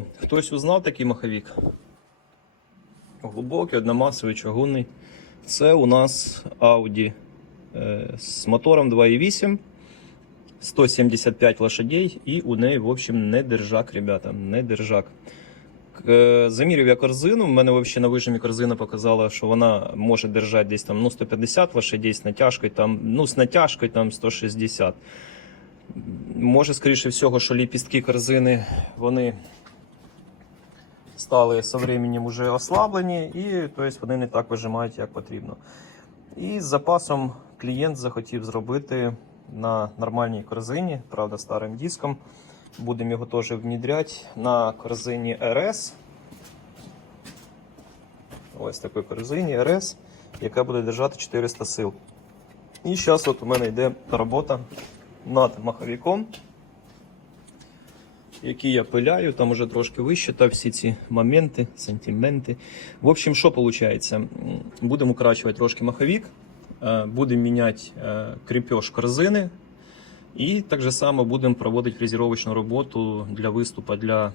Хтось узнав такий маховик? Глибокий, одномасовий, чугунний. Це у нас Audi е, з мотором 2.8, 175 лошадей, і у неї, в общем, не держак, ребята, не держак. Е, Замірив я корзину. У мене взагалі на вижимі корзина показала, що вона може держати десь там ну, 150 лошадей з натяжкою, там, ну, з натяжкою там 160. Може, скоріше всього, що ліпістки корзини вони стали з временем уже ослаблені, і тобто, вони не так вижимають, як потрібно. І з запасом клієнт захотів зробити на нормальній корзині, правда, старим диском. Будемо його теж внідряти на корзині RS. Ось такій корзині RS, яка буде держати 400 сил. І зараз от у мене йде робота над маховиком, який я пиляю, там уже трошки вищита всі ці моменти, сантименти. В общем, що виходить? Будемо укорачувати трошки маховик, е, будемо міняти е, кріпеж корзини. І так же само будемо проводити фрезеровочну роботу для виступу для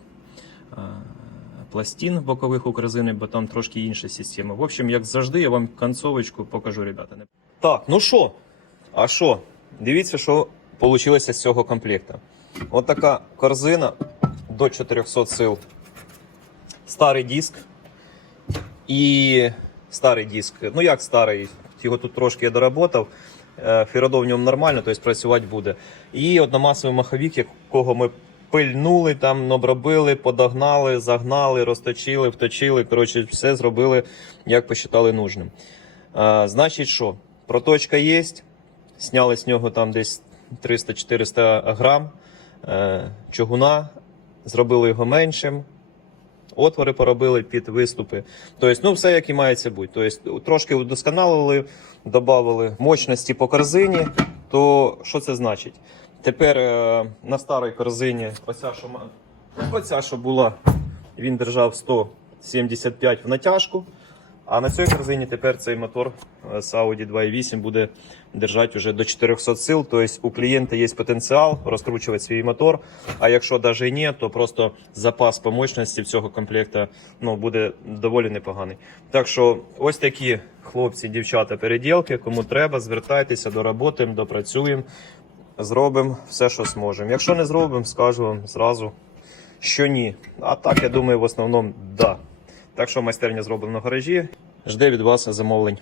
е, пластин бокових у корзини, бо там трошки інша система. В общем, як завжди, я вам концовочку покажу, ребята. Так, ну що? А що? Дивіться, що вийшло з цього комплекту. От така корзина до 400 сил. Старий диск. І старий диск. Ну як старий? Його тут трошки я доработав. Е, Фіродов в ньому нормально, тобто працювати буде. І одномасовий маховик, якого ми пильнули, там обробили, подогнали, загнали, розточили, вточили. Коротше, все зробили, як посчитали нужним. Е, Значить, що? Проточка є. Сняли з нього там десь 300-400 грам чугуна, зробили його меншим. Отвори поробили під виступи. Тобто, ну, все як і мається бути. Тобто, трошки удосконалили, додали мощності по корзині. То що це значить? Тепер е, на старій корзині, оця, що, оця, що була, він держав 175 в натяжку. А на цій корзині тепер цей мотор з Audi 2.8 буде держати вже до 400 сил. Тобто у клієнта є потенціал розкручувати свій мотор. А якщо навіть ні, то просто запас по мощності цього комплекта ну, буде доволі непоганий. Так що ось такі хлопці, дівчата, переділки. Кому треба, звертайтеся до роботи, допрацюємо, зробимо все, що зможемо. Якщо не зробимо, скажу вам зразу, що ні. А так, я думаю, в основному да. Так що майстерня зроблена в гаражі. Жде від вас замовлень.